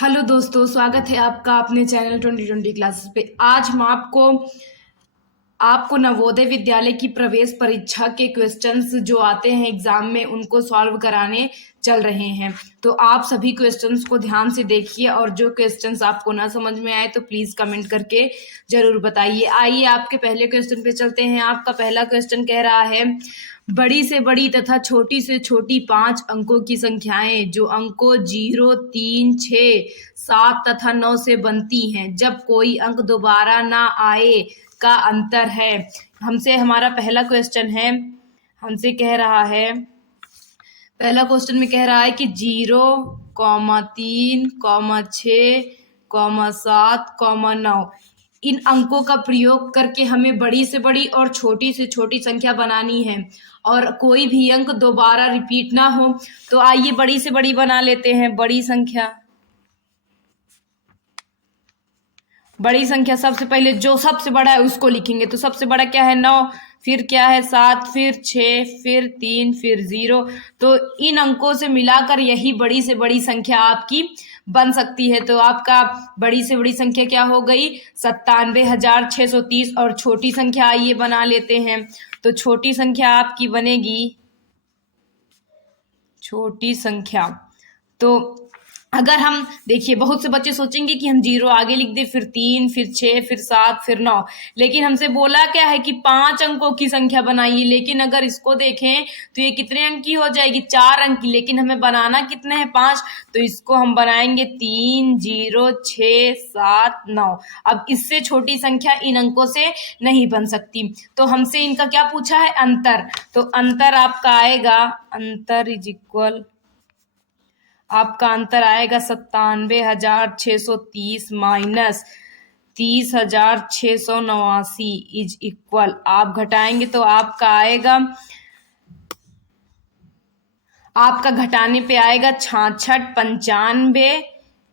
Hello दोस्तों, स्वागत है आपका अपने चैनल 2020 क्लासेस पे। आज हम आपको नवोदय विद्यालय की प्रवेश परीक्षा के क्वेश्चंस जो आते हैं एग्जाम में उनको सॉल्व कराने चल रहे हैं। तो आप सभी क्वेश्चंस को ध्यान से देखिए और जो क्वेश्चंस आपको ना समझ में आए तो प्लीज कमेंट करके जरूर बताइए। आइए आपके पहले क्वेश्चन पे चलते हैं। आपका पहला क्वेश्चन कह रहा है, बड़ी से बड़ी तथा छोटी से छोटी 5 अंकों की संख्याएं जो अंकों 0, 3, 6, 7 तथा 9 से बनती हैं जब कोई अंक दोबारा ना आए का अंतर है। हमसे हमारा पहला क्वेश्चन है, हमसे कह रहा है, पहला क्वेश्चन में कह रहा है कि 0, 3, 6, 7, 9 इन अंकों का प्रयोग करके हमें बड़ी से बड़ी और छोटी से छोटी संख्या बनानी है और कोई भी अंक दोबारा रिपीट ना हो। तो आइए बड़ी से बड़ी बना लेते हैं। बड़ी संख्या सबसे पहले जो सबसे बड़ा है उसको लिखेंगे। तो सबसे बड़ा क्या है? 9, फिर क्या है? 7, फिर 6, फिर 3, फिर 0। तो इन अंकों से मिलाकर यही बड़ी से बड़ी संख्या आपकी बन सकती है। तो आपका बड़ी से बड़ी संख्या क्या हो गई? 97,630। और छोटी संख्या आइए बना लेते हैं। तो छोटी संख्या आपकी बनेगी, छोटी संख्या तो अगर हम देखिए, बहुत से बच्चे सोचेंगे कि हम 0 आगे लिख दे, फिर 3, फिर 6, फिर 7, फिर 9, लेकिन हमसे बोला क्या है कि 5 अंकों की संख्या बनाइए। लेकिन अगर इसको देखें तो ये कितने अंक की हो जाएगी? 4 अंक की। लेकिन हमें बनाना कितने हैं? 5। तो इसको हम बनाएंगे 3, 0, 6, 7, 9। अब इससे छोटी संख्या इन अंकों से नहीं बन सकती। तो हमसे इनका क्या पूछा है? अंतर। तो अंतर आपका आएगा, अंतर इज इक्वल, आपका अंतर आएगा 97,630 माइनस 30,689 इज इक्वल, आप घटाएंगे तो आपका आएगा, आपका घटाने पे आएगा 6695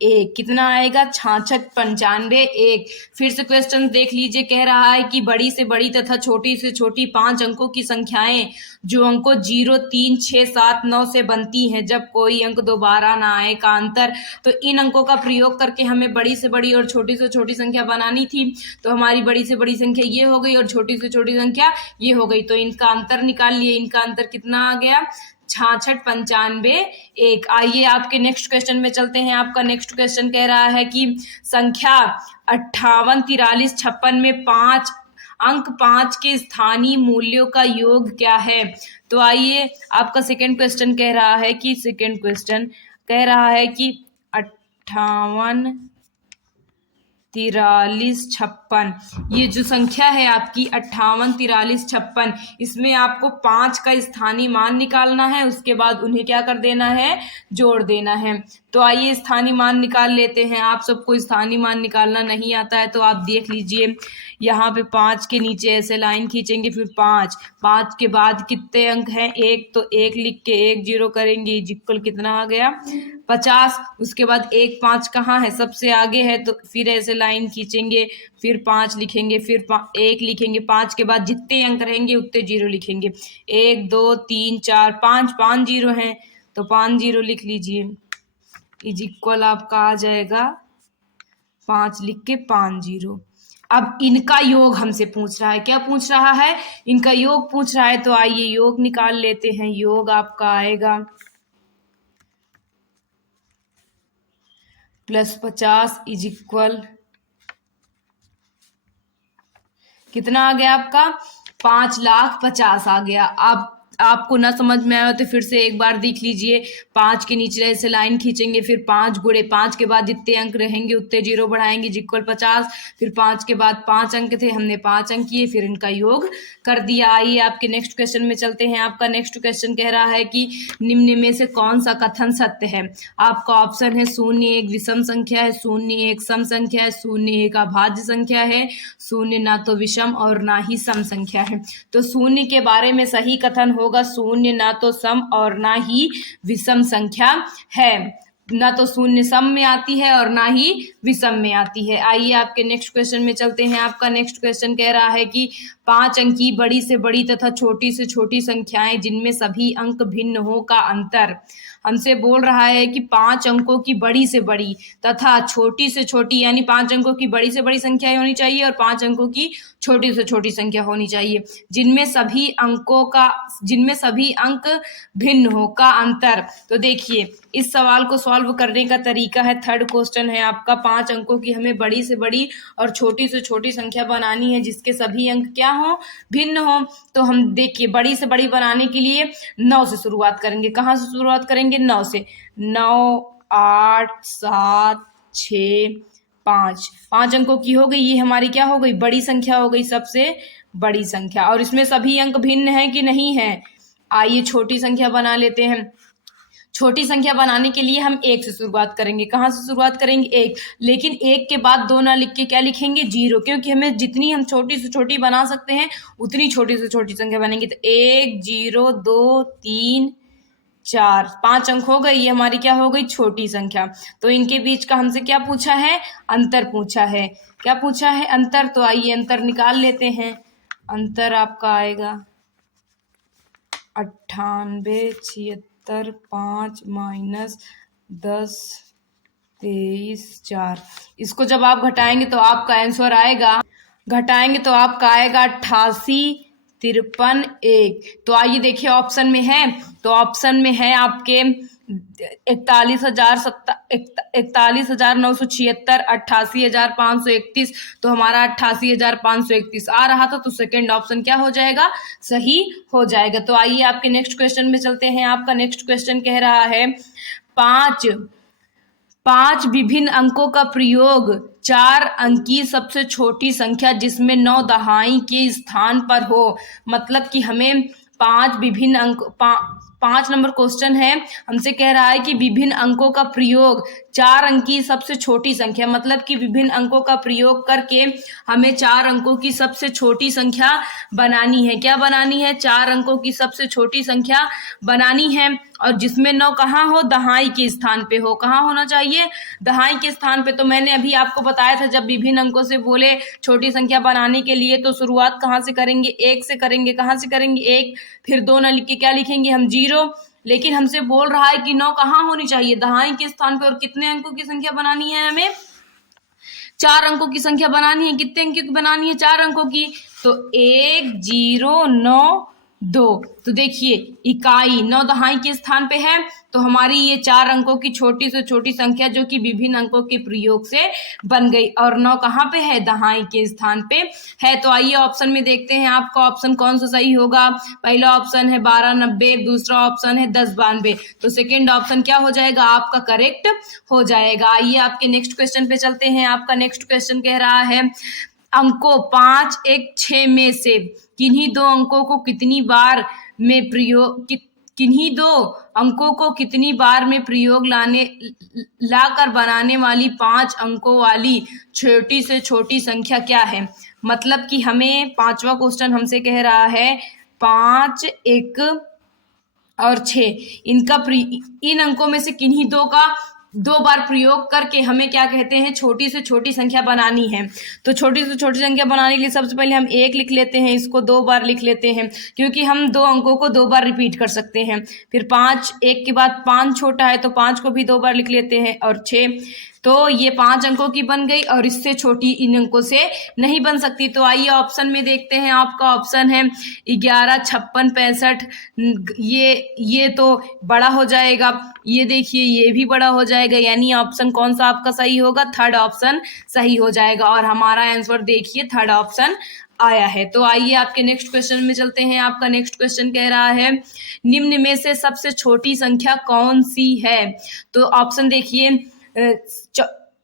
1। कितना आएगा? 6695 1। फिर से क्वेश्चन देख लीजिए, कह रहा है कि बड़ी से बड़ी तथा छोटी से छोटी 5 अंकों की संख्याएं जो अंकों 0, 3, 6, 7, 9 से बनती हैं जब कोई अंक दोबारा ना आए का अंतर। तो इन अंकों का प्रयोग करके हमें बड़ी से बड़ी और छोटी से छोटी संख्या बनानी थी। तो हमारी बड़ी से बड़ी संख्या ये हो गई और छोटी से छोटी संख्या ये हो गई। तो इनका अंतर निकाल लिए। इनका अंतर कितना आ गया? 6695 1। आइए आपके नेक्स्ट क्वेश्चन में चलते हैं। आपका नेक्स्ट क्वेश्चन कह रहा है कि संख्या 58, 43, 56 में 5 अंक 5 के स्थानीय मूल्यों का योग क्या है? तो आइए, आपका सेकंड क्वेश्चन कह रहा है कि 58, 43, 56 ये जो संख्या है आपकी 58, 43, 56, इसमें आपको 5 का स्थानीय मान निकालना है। उसके बाद उन्हें क्या कर देना है? जोड़ देना है। तो आइए स्थानीय मान निकाल लेते हैं। आप सबको स्थानीय मान निकालना नहीं आता है तो आप देख लीजिए, यहाँ पे 5 के नीचे ऐसे लाइन खींचेंगे, फिर 5 के बाद कितने अंक हैं? 1। तो 1 लिख के 1 0 करेंगे, इक्वल कितना आ गया? 50। उसके बाद 1 5 कहाँ है? सबसे आगे है। तो फिर ऐसे लाइन खींचेंगे, फिर 5 लिखेंगे, फिर 1 लिखेंगे। 5 के बाद जितने अंक रहेंगे उतने 0 लिखेंगे। 1 2 3 4 5 5 0 हैं तो 5 0 लिख लीजिए, इज इक्वल आपका आ जाएगा 5 लिख के 5 0। अब इनका योग हमसे पूछ रहा है। क्या पूछ रहा है? इनका योग पूछ रहा है। तो आइए योग निकाल लेते हैं। योग आपका आएगा +50 इज इक्वल, कितना आ गया आपका? 5,50,000 आ गया। अब आपको ना समझ में आया तो फिर से एक बार देख लीजिए। 5 के नीचे ऐसे लाइन खींचेंगे, फिर 5 गुणे 5 के बाद जितने अंक रहेंगे उतने 0 बढ़ाएंगे, इक्वल 50। फिर 5 के बाद 5 अंक थे, हमने 5 अंक किए, फिर इनका योग कर दिया। आइए आपके नेक्स्ट क्वेश्चन में चलते हैं। आपका नेक्स्ट क्वेश्चन कह रहा है कि निम्न में से कौन सा कथन सत्य है? आपका ऑप्शन है 0 एक विषम संख्या है, 0 एक सम संख्या है, 0 एक अभाज्य संख्या है, 0 ना तो विषम और ना ही सम संख्या है। तो 0 के बारे में सही कथन होगा 0 ना तो सम और ना ही विषम संख्या है। ना तो 0 सम में आती है और ना ही विषम में आती है। आइए आपके नेक्स्ट क्वेश्चन में चलते हैं। आपका नेक्स्ट क्वेश्चन कह रहा है कि 5 अंकी बड़ी से बड़ी तथा छोटी से छोटी संख्याएं जिनमें सभी अंक भिन्न हो का अंतर। हमसे बोल रहा है कि 5 अंकों की बड़ी से बड़ी तथा छोटी से छोटी, यानी 5 अंकों की बड़ी से बड़ी संख्या होनी चाहिए और 5 अंकों की छोटी से छोटी संख्या होनी चाहिए, जिनमें सभी अंक भिन्न हो का अंतर। तो देखिए इस सवाल को सॉल्व करने का तरीका है, थर्ड क्वेश्चन है आपका, 5 अंकों की हमें बड़ी से बड़ी और छोटी से छोटी संख्या बनानी है जिसके सभी अंक क्या हो, भिन्न हो। तो हम देखिए बड़ी से बड़ी बनाने के लिए 9 से शुरुआत करेंगे। कहाँ से शुरुआत करेंगे? 9 से। 9, 8, 7, 6, 5 अंकों की हो गई, ये हमारी क्या हो गई, बड़ी संख्या हो गई, सबसे बड़ी संख्या। और इसमें सभी अंक भिन्न है कि नहीं है? आइए छोटी संख्या बना लेते हैं। छोटी संख्या बनाने के लिए हम 1 से शुरुआत करेंगे। कहाँ से शुरुआत करेंगे? 1। लेकिन 1 के बाद 2 ना लिख के क्या लिखेंगे? 0, क्योंकि हमें जितनी हम छोटी से छोटी बना सकते हैं उतनी छोटी से छोटी संख्या बनेंगे। तो 1, 0, 2, 3, 4, 5 अंक हो गई, ये हमारी क्या हो गई, छोटी संख्या। तो इनके बीच का हमसे क्या पूछा है? अंतर पूछा है। क्या पूछा है? अंतर। तो आइए अंतर निकाल लेते हैं। अंतर आपका आएगा 98, 76, 5 माइनस 10, 23, 4। इसको जब आप घटाएंगे तो आपका आंसर आएगा, घटाएंगे तो आपका आएगा 88, 53, 1। तो आइए देखिए ऑप्शन में है, तो ऑप्शन में है आपके 41,976, 88,531। तो हमारा 88,531 आ रहा था, तो सेकंड ऑप्शन क्या हो जाएगा, सही हो जाएगा। तो आइए आपके नेक्स्ट क्वेश्चन में चलते हैं। आपका नेक्स्ट क्वेश्चन कह रहा है 5 विभिन्न अंकों का प्रयोग 4 अंकी सबसे छोटी संख्या जिसमें 9 दहाई के स्थान पर हो। मतलब कि हमें 5 विभिन्न अंक 5 नंबर क्वेश्चन है, हमसे कह रहा है कि विभिन्न अंकों का प्रयोग 4 अंकी सबसे छोटी संख्या, मतलब कि विभिन्न अंकों का प्रयोग करके हमें 4 अंकों की सबसे छोटी संख्या बनानी है। क्या बनानी है? 4 अंकों की सबसे छोटी संख्या बनानी है, और जिसमें 9 कहाँ हो, दहाई के स्थान पे हो। कहाँ होना चाहिए? दहाई के स्थान पे। तो मैंने अभी आपको बताया था जब विभिन्न अंकों से बोले छोटी संख्या बनाने के लिए तो शुरुआत कहाँ से करेंगे? 1 से करेंगे। कहाँ से करेंगे? 1, फिर 2 ना लिख के क्या लिखेंगे हम? 0। लेकिन हमसे बोल रहा है कि 9 कहाँ होनी चाहिए? दहाई के स्थान पे। और कितने अंकों की संख्या बनानी है हमें? 4 अंकों की संख्या बनानी है। कितने अंकों की बनानी है? 4 अंकों की। तो 1, 0, 9, 2। तो देखिए इकाई 9 दहाई के स्थान पे है, तो हमारी ये 4 अंकों की छोटी से छोटी संख्या जो कि विभिन्न अंकों के प्रयोग से बन गई। और 9 कहाँ पे है? दहाई के स्थान पे है। तो आइए ऑप्शन में देखते हैं आपका ऑप्शन कौन सा सही होगा। पहला ऑप्शन है 1290, दूसरा ऑप्शन है 1092। तो सेकेंड ऑप्शन क्या हो जाएगा? आपका करेक्ट हो जाएगा। आइए आपके नेक्स्ट क्वेश्चन पे चलते हैं। आपका नेक्स्ट क्वेश्चन कह रहा है अंकों 5, 1, 6 में से किन्हीं दो अंकों को कितनी बार में प्रयोग लाकर बनाने वाली 5 अंकों वाली छोटी से छोटी संख्या क्या है। मतलब कि हमें 5वां क्वेश्चन हमसे कह रहा है 5, 1 और 6 इन अंकों में से किन्हीं दो का 2 बार प्रयोग करके हमें क्या कहते हैं, छोटी से छोटी संख्या बनानी है। तो छोटी से छोटी संख्या बनाने के लिए सबसे पहले हम 1 लिख लेते हैं, इसको 2 बार लिख लेते हैं क्योंकि हम 2 अंकों को 2 बार रिपीट कर सकते हैं। फिर 5, 1 के बाद 5 छोटा है तो 5 को भी 2 बार लिख लेते हैं, और 6। तो ये 5 अंकों की बन गई और इससे छोटी इन अंकों से नहीं बन सकती। तो आइए ऑप्शन में देखते हैं। आपका ऑप्शन है 11, 56, 65। ये तो बड़ा हो जाएगा, ये देखिए ये भी बड़ा हो जाएगा, यानी ऑप्शन कौन सा आपका सही होगा? थर्ड ऑप्शन सही हो जाएगा। और हमारा आंसर देखिए थर्ड ऑप्शन आया है। तो आइए आपके नेक्स्ट क्वेश्चन में चलते हैं। आपका नेक्स्ट क्वेश्चन कह रहा है निम्न में से सबसे छोटी संख्या कौन सी है। तो ऑप्शन देखिए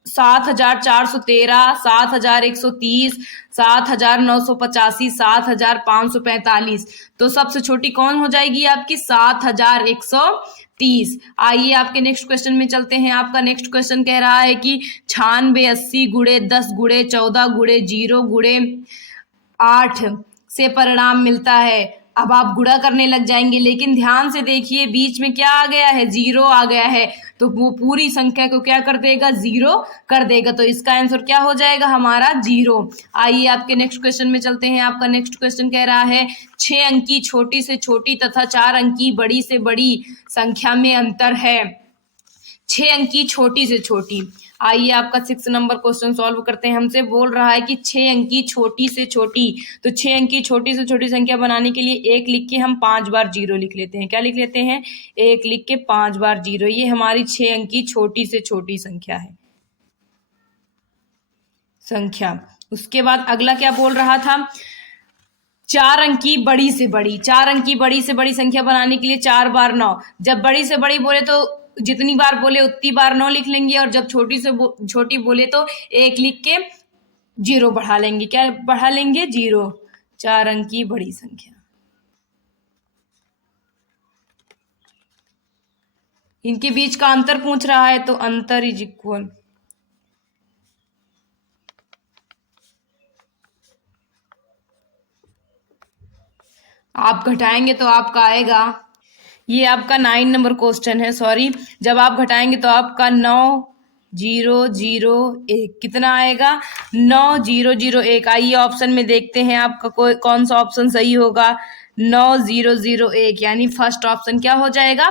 7,413, 7,130, 7,985, 7,545। तो सबसे छोटी कौन हो जाएगी आपकी? 7,130। आइए आपके नेक्स्ट क्वेश्चन में चलते हैं। आपका नेक्स्ट क्वेश्चन कह रहा है कि 96, 80 गुणे 10 गुणे 14 गुणे 0 गुणे 8 से परिणाम मिलता है। अब आप गुणा करने लग जाएंगे, लेकिन ध्यान से देखिए बीच में क्या आ गया है, 0 आ गया है, तो वो पूरी संख्या को क्या कर देगा, 0 कर देगा। तो इसका आंसर क्या हो जाएगा हमारा, 0। आइए आपके नेक्स्ट क्वेश्चन में चलते हैं। आपका नेक्स्ट क्वेश्चन कह रहा है 6 अंकी छोटी से छोटी तथा 4 अंकी बड़ी से बड़ी संख्या में अंतर है। 6 अंकी छोटी से छोटी। आइए आपका 6 नंबर क्वेश्चन सॉल्व करते हैं। हमसे बोल रहा है कि 6 अंकी छोटी से छोटी, तो 6 अंकी छोटी से छोटी संख्या बनाने के लिए 1 लिख के हम 5 बार 0 लिख लेते हैं। क्या लिख लेते हैं, 1 लिख के 5 बार 0। ये हमारी 6 अंकी छोटी से छोटी संख्या है, संख्या। उसके बाद अगला क्या बोल रहा था, 4 अंकी बड़ी से बड़ी। 4 अंकी बड़ी से बड़ी संख्या बनाने के लिए 4 बार 9। जब बड़ी से बड़ी बोले तो जितनी बार बोले उतनी बार 9 लिख लेंगे, और जब छोटी से छोटी बोले तो 1 लिख के 0 बढ़ा लेंगे। क्या बढ़ा लेंगे, 0। 4 अंकी बड़ी संख्या। इनके बीच का अंतर पूछ रहा है, तो अंतर इज इक्वल, आप घटाएंगे तो आपका आएगा, ये आपका 9 नंबर क्वेश्चन है, सॉरी। जब आप घटाएंगे तो आपका 9001 कितना आएगा, 9001। आइए ऑप्शन में देखते हैं आपका कौन सा ऑप्शन सही होगा। 9001 यानी फर्स्ट ऑप्शन क्या हो जाएगा,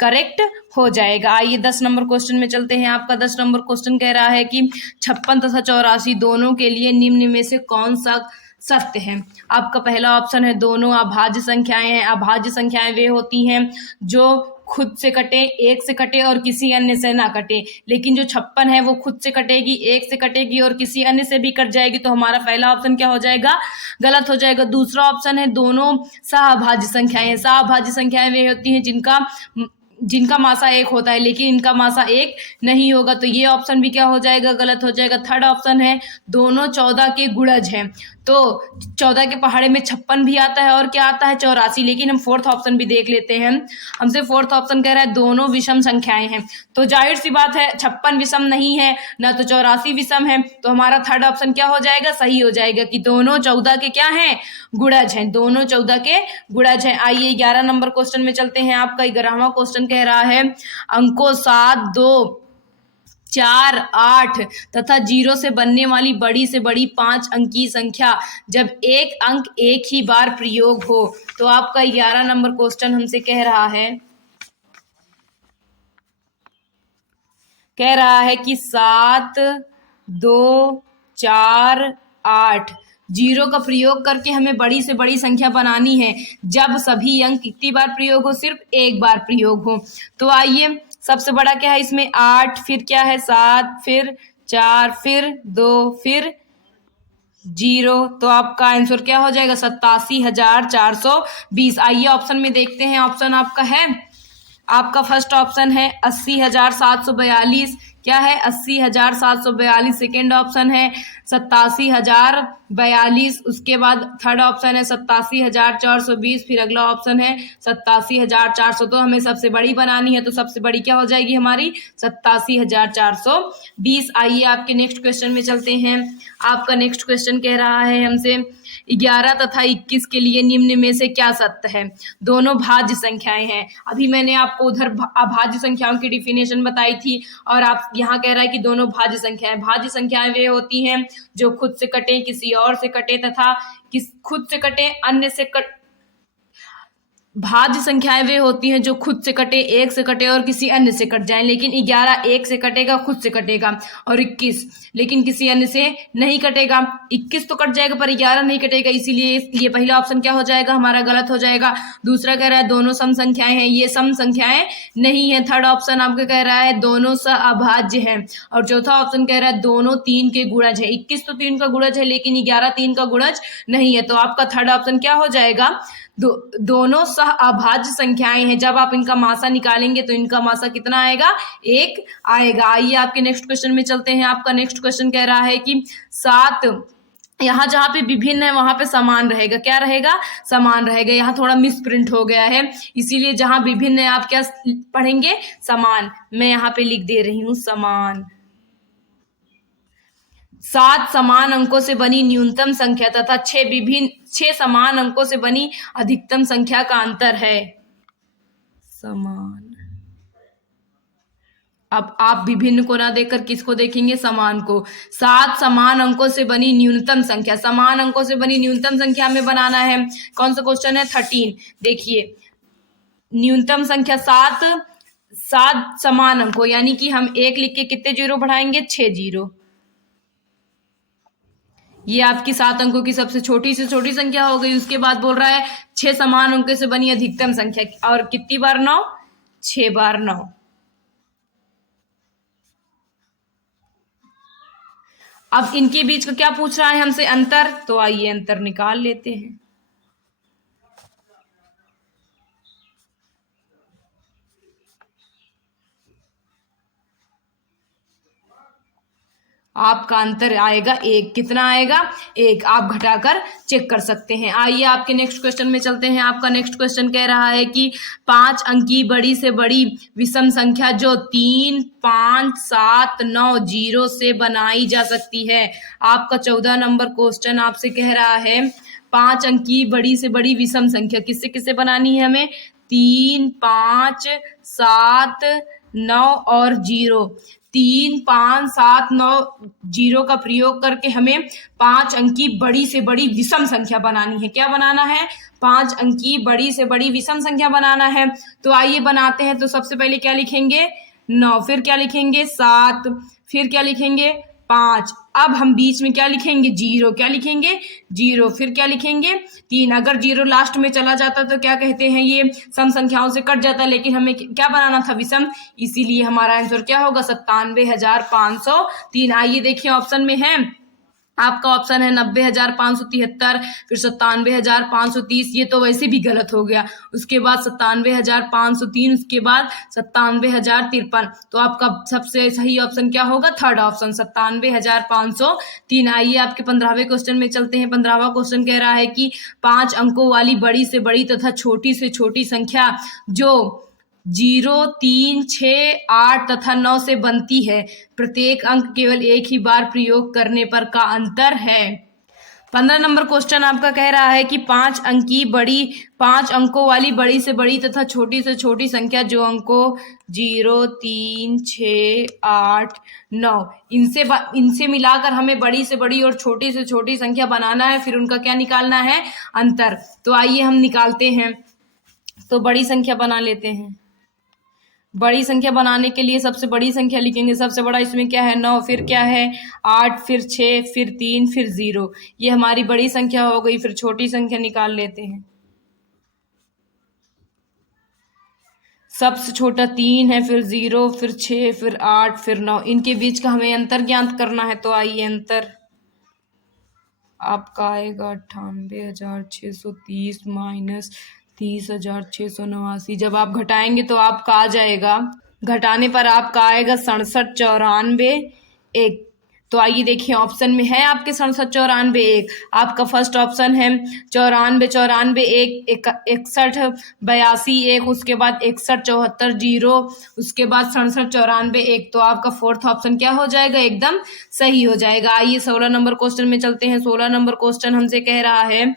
करेक्ट हो जाएगा। आइए 10 नंबर क्वेश्चन में चलते हैं। आपका 10 नंबर क्वेश्चन कह रहा है कि 56 तथा 84 दोनों के लिए निम्न में से कौन सा सत्य है। आपका पहला ऑप्शन है दोनों अभाज्य संख्याएं हैं। अभाज्य संख्याएं वे होती हैं जो खुद से कटे, एक से कटे और किसी अन्य से ना कटे। लेकिन जो 56 है वो खुद से कटेगी, एक से कटेगी और किसी अन्य से भी कट जाएगी, तो हमारा पहला ऑप्शन क्या हो जाएगा, गलत हो जाएगा। दूसरा ऑप्शन है दोनों सहअभाज्य संख्याएं हैं। सहअभाज्य संख्याएं वे होती हैं जिनका मासा 1 होता है, लेकिन इनका मासा 1 नहीं होगा, तो ये ऑप्शन भी क्या हो जाएगा, गलत हो जाएगा। थर्ड ऑप्शन है दोनों 14 के गुणज हैं। तो 14 के पहाड़े में 56 भी आता है और क्या आता है, 84। लेकिन हम फोर्थ ऑप्शन भी देख लेते हैं। हमसे फोर्थ ऑप्शन कह रहा है दोनों विषम संख्याएं हैं, तो जाहिर सी बात है 56 विषम नहीं है ना, तो 84 विषम है, तो हमारा थर्ड ऑप्शन क्या हो जाएगा, सही हो जाएगा कि दोनों 14 के क्या हैं, गुणज हैं। दोनों 14 के गुणज हैं। आइए 11 नंबर क्वेश्चन में चलते हैं। आपका 11वां क्वेश्चन कह रहा है अंकों 7, 2, 4, 8 तथा 0 से बनने वाली बड़ी से बड़ी 5 अंकी संख्या जब एक अंक एक ही बार प्रयोग हो। तो आपका 11 नंबर क्वेश्चन हमसे कह रहा है कि 7, 2, 4, 8 0 का प्रयोग करके हमें बड़ी से बड़ी संख्या बनानी है जब सभी अंक कितनी बार प्रयोग हो, सिर्फ एक बार प्रयोग हो। तो आइए सबसे बड़ा क्या है इसमें, 8, फिर क्या है 7, फिर 4, फिर 2, फिर 0, तो आपका आंसर क्या हो जाएगा, 87,420। आइए ऑप्शन में देखते हैं। ऑप्शन आपका है, आपका फर्स्ट ऑप्शन है 80,742, क्या है 80,742। सेकेंड ऑप्शन है 87,042। उसके बाद थर्ड ऑप्शन है 87,420। फिर अगला ऑप्शन है 87,400। तो हमें सबसे बड़ी बनानी है, तो सबसे बड़ी क्या हो जाएगी हमारी, 87,420। आइए आपके नेक्स्ट क्वेश्चन में चलते हैं। आपका नेक्स्ट क्वेश्चन कह रहा है हमसे 11 तथा 21 के लिए निम्न में से क्या सत्य है। दोनों भाज्य संख्याएं हैं। अभी मैंने आपको उधर अभाज्य संख्याओं की डिफिनेशन बताई थी, और आप यहाँ कह रहा है कि दोनों भाज्य संख्याएं। भाज्य संख्याएं वे होती हैं जो खुद से कटे, किसी और से कटे तथा खुद से कटे, अन्य से कट। भाज्य संख्याएं वे होती हैं जो खुद से कटे, एक से कटे और किसी अन्य से कट जाए। लेकिन 11 एक से कटेगा, खुद से कटेगा, और 21 लेकिन किसी अन्य से नहीं कटेगा। 21 तो कट जाएगा पर 11 नहीं कटेगा, इसीलिए ये पहला ऑप्शन क्या हो जाएगा हमारा, गलत हो जाएगा। दूसरा कह रहा है दोनों सम संख्याएं हैं, ये सम संख्याएं नहीं है। थर्ड ऑप्शन आपका कह रहा है दोनों सहअभाज्य हैं, और चौथा ऑप्शन कह रहा है दोनों 3 के गुणज है। 21 तो 3 का गुणज है, लेकिन 11 3 का गुणज नहीं है। तो आपका थर्ड ऑप्शन क्या हो जाएगा, दोनों सहअभाज्य संख्याएं हैं। जब आप इनका मासा निकालेंगे तो इनका मासा कितना आएगा, 1 आएगा। आइए आपके नेक्स्ट क्वेश्चन में चलते हैं। आपका नेक्स्ट क्वेश्चन कह रहा है कि 7, यहाँ जहाँ पे विभिन्न है वहां पे समान रहेगा। क्या रहेगा, समान रहेगा। यहाँ थोड़ा मिस प्रिंट हो गया है, इसीलिए जहाँ विभिन्न है आप क्या पढ़ेंगे, समान। मैं यहाँ पे लिख दे रही हूँ समान। 7 समान अंकों से बनी न्यूनतम संख्या तथा 6 समान अंकों से बनी अधिकतम संख्या का अंतर है। समान। अब आप विभिन्न को ना देखकर किसको देखेंगे? समान को। 7 समान अंकों से बनी न्यूनतम संख्या, समान अंकों से बनी न्यूनतम संख्या हमें बनाना है। कौन सा क्वेश्चन है? 13। देखिए, न्यूनतम संख्या 7 समान अंकों, यानी कि हम 1 लिख के कितने जीरो बढ़ाएंगे? 6 जीरो। ये आपकी 7 अंकों की सबसे छोटी से छोटी संख्या हो गई। उसके बाद बोल रहा है 6 समान अंकों से बनी अधिकतम संख्या, और कितनी बार 9? 6 बार 9। अब इनके बीच का क्या पूछ रहा है हमसे? अंतर। तो आइए अंतर निकाल लेते हैं। आपका अंतर आएगा 1। कितना आएगा? 1। आप घटाकर चेक कर सकते हैं। आइए आपके नेक्स्ट क्वेश्चन में चलते हैं। आपका नेक्स्ट क्वेश्चन कह रहा है कि 5 अंकी बड़ी से बड़ी विषम संख्या जो 3, 5, 7, 9, 0 से बनाई जा सकती है। आपका 14 नंबर क्वेश्चन आपसे कह रहा है 5 अंकी बड़ी से बड़ी विषम संख्या किससे किससे बनानी है हमें? 3, 5, 7, 9 और 0। 3, 5, 7, 9, 0 का प्रयोग करके हमें 5 अंकी बड़ी से बड़ी विषम संख्या बनानी है। क्या बनाना है? 5 अंकी बड़ी से बड़ी विषम संख्या बनाना है। तो आइए बनाते हैं। तो सबसे पहले क्या लिखेंगे? 9। फिर क्या लिखेंगे? 7। फिर क्या लिखेंगे? 5। अब हम बीच में क्या लिखेंगे? 0। क्या लिखेंगे? 0। फिर क्या लिखेंगे? 3। अगर 0 लास्ट में चला जाता तो क्या कहते हैं? ये सम संख्याओं से कट जाता, लेकिन हमें क्या बनाना था? विषम। इसीलिए हमारा आंसर क्या होगा? 97,503। आइए देखिए, ऑप्शन में है आपका ऑप्शन है 90,573, फिर 97,530। ये तो वैसे भी गलत हो गया। उसके बाद 97,503, उसके बाद 97,053। तो आपका सबसे सही ऑप्शन क्या होगा? Third option 97,503। आइए आपके 15वें क्वेश्चन में चलते हैं। 15वां क्वेश्चन कह रहा है कि 5 अंकों वाली बड़ी से बड़ी तथा छोटी से छोटी संख्या जो 0, 3, 6, 8 तथा 9 से बनती है, प्रत्येक अंक केवल एक ही बार प्रयोग करने पर का अंतर है। 15 नंबर क्वेश्चन आपका कह रहा है कि 5 अंकों वाली बड़ी से बड़ी तथा छोटी से छोटी संख्या जो अंकों 0, 3, 6, 8, 9 इनसे मिलाकर हमें बड़ी से बड़ी और छोटी से छोटी संख्या बनाना है। फिर उनका क्या निकालना है? अंतर। तो आइए हम निकालते हैं। तो बड़ी संख्या बना लेते हैं। बड़ी संख्या बनाने के लिए सबसे बड़ी संख्या लिखेंगे। सबसे बड़ा इसमें क्या है? 9। फिर क्या है? 8, फिर 6, फिर 3, फिर 0। ये हमारी बड़ी संख्या हो गई। फिर छोटी संख्या निकाल लेते हैं। सबसे छोटा 3 है, फिर 0, फिर 6, फिर 8, फिर 9। इनके बीच का हमें अंतर ज्ञात करना है। तो आइए अंतर आपका आएगा 98,630 माइनस 30,689। जब आप घटाएंगे तो आपका आ जाएगा, घटाने पर आपका आएगा 67,94,1। तो आइए देखिए, ऑप्शन में है आपके 67,94,1। आपका फर्स्ट ऑप्शन है 94,94,1, 61,82,1, उसके बाद 61,74,0, उसके बाद 67,94,1। तो आपका फोर्थ ऑप्शन क्या हो जाएगा? एकदम सही हो जाएगा। आइए 16 नंबर क्वेश्चन में चलते हैं। 16 नंबर क्वेश्चन हमसे कह रहा है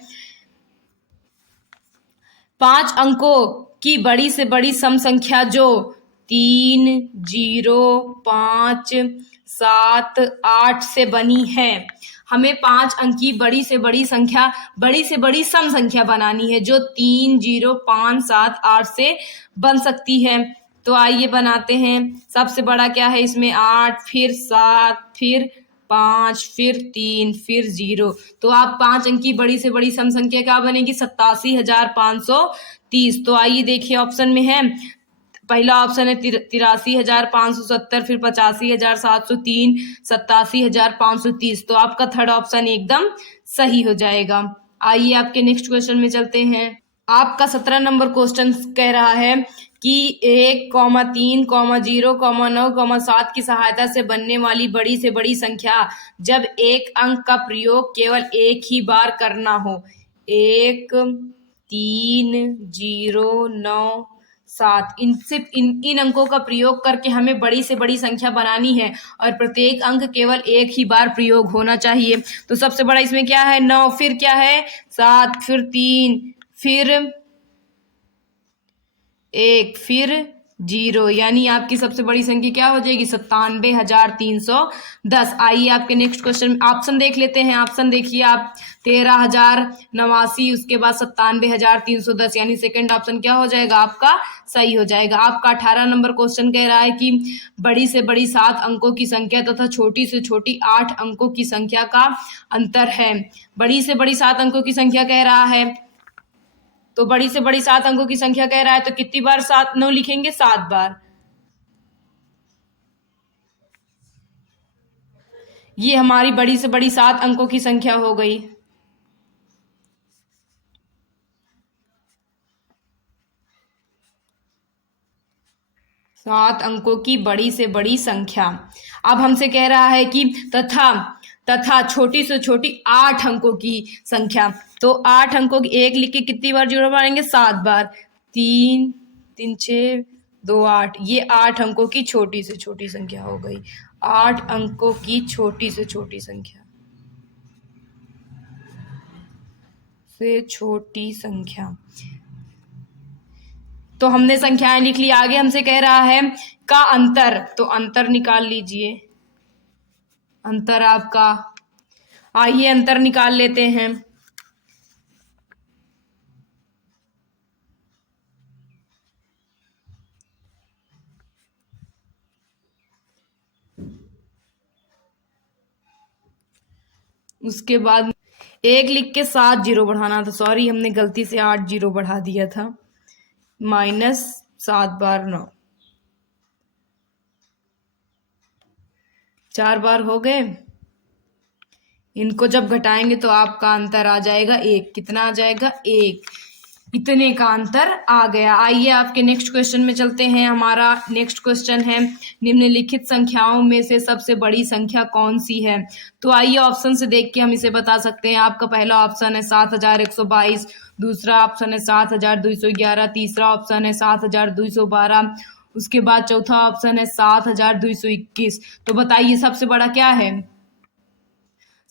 5 अंकों की बड़ी से बड़ी सम संख्या जो 3, 0, 5, 7, 8 से बनी है। हमें 5 अंक की बड़ी से बड़ी सम संख्या बनानी है जो 3, 0, 5, 7, 8 से बन सकती है। तो आइए बनाते हैं। सबसे बड़ा क्या है इसमें? 8, फिर 7, फिर 5, फिर 3, फिर 0। तो आप 5 अंक की बड़ी से बड़ी सम संख्या क्या बनेगी? 87,530। तो आइए देखिए, ऑप्शन में है पहला ऑप्शन है 83,570, फिर 85,703, 87,530। तो आपका थर्ड ऑप्शन एकदम सही हो जाएगा। आइए आपके नेक्स्ट क्वेश्चन में चलते हैं। आपका 17 नंबर क्वेश्चन कह रहा है कि 1, 3, 0, 9, 7 की सहायता से बनने वाली बड़ी से बड़ी संख्या जब एक अंक का प्रयोग केवल एक ही बार करना हो। 1, 3, 0, 9, 7। इन अंकों का प्रयोग करके हमें बड़ी से बड़ी संख्या बनानी है और प्रत्येक अंक केवल एक ही बार प्रयोग होना चाहिए। तो सबसे बड़ा इसमें क्या है 9, फिर क्या है 7, फिर 3, फिर 1, फिर 0, यानी आपकी सबसे बड़ी संख्या क्या हो जाएगी 97,310। आइए आपके नेक्स्ट क्वेश्चन ऑप्शन देख लेते हैं। ऑप्शन देखिए आप 13,089, उसके बाद 97,310, यानी सेकंड ऑप्शन क्या हो जाएगा आपका सही हो जाएगा। आपका 18 नंबर क्वेश्चन कह रहा है कि बड़ी से बड़ी 7 अंकों की संख्या तथा छोटी से छोटी 8 अंकों की संख्या का अंतर है। बड़ी से बड़ी 7 अंकों की संख्या कह रहा है, तो बड़ी से बड़ी 7 अंकों की संख्या कह रहा है, तो कितनी बार 7 9 लिखेंगे 7 बार। ये हमारी बड़ी से बड़ी 7 अंकों की संख्या हो गई। सात अंकों की बड़ी से बड़ी संख्या। अब हमसे कह रहा है कि तथा छोटी से छोटी 8 अंकों की संख्या। तो 8 अंकों की 1 लिख के कितनी बार जीरो मारेंगे 7 बार। 3 3 6 2 8, ये 8 अंकों की छोटी से छोटी संख्या हो गई। 8 अंकों की छोटी से छोटी संख्या तो हमने संख्याएं लिख ली। आगे हमसे कह रहा है का अंतर, तो अंतर निकाल लीजिए। अंतर आपका, आइए अंतर निकाल लेते हैं। उसके बाद 1 लिख के 7 जीरो बढ़ाना था, सॉरी हमने गलती से 8 जीरो बढ़ा दिया था। -7 बार 9, 4 बार हो गए। इनको जब घटाएंगे तो आपका अंतर आ जाएगा 1। कितना आ जाएगा 1, इतने का अंतर आ गया। आइए आपके नेक्स्ट क्वेश्चन में चलते हैं। हमारा नेक्स्ट क्वेश्चन है निम्नलिखित संख्याओं में से सबसे बड़ी संख्या कौन सी है। तो आइए ऑप्शन से देख के हम इसे बता सकते हैं। आपका पहला ऑप्शन है 7,122, दूसरा ऑप्शन है 7,211, तीसरा ऑप्शन है 7,212, उसके बाद चौथा ऑप्शन है 7,221। तो बताइए सबसे बड़ा क्या है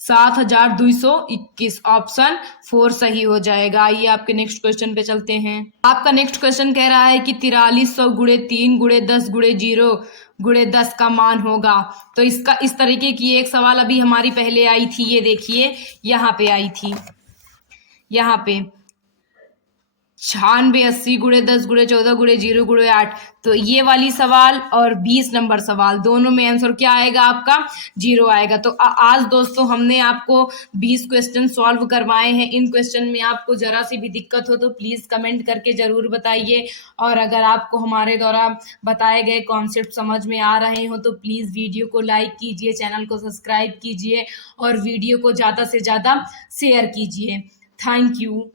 7,221, ऑप्शन 4 सही हो जाएगा। आइए आपके नेक्स्ट क्वेश्चन पे चलते हैं। आपका नेक्स्ट क्वेश्चन कह रहा है कि 4300 गुणे 3 गुणे 10 गुणे 0 गुणे 10 का मान होगा। तो इसका इस तरीके की एक सवाल अभी हमारी पहले आई थी, ये देखिए यहाँ पे आई थी, यहाँ पे 96 80 गुणे 10 गुणे 14 गुणे 0 गुणे 8। तो ये वाली सवाल और 20 नंबर सवाल दोनों में आंसर क्या आएगा आपका 0 आएगा। तो आज दोस्तों हमने आपको 20 क्वेश्चन सॉल्व करवाए हैं। इन क्वेश्चन में आपको जरा सी भी दिक्कत हो तो प्लीज कमेंट करके जरूर बताइए, और अगर आपको हमारे द्वारा बताए गए कॉन्सेप्ट समझ में आ रहे हो तो प्लीज वीडियो को लाइक कीजिए, चैनल को सब्सक्राइब कीजिए और वीडियो को ज्यादा से ज्यादा शेयर कीजिए। Thank you.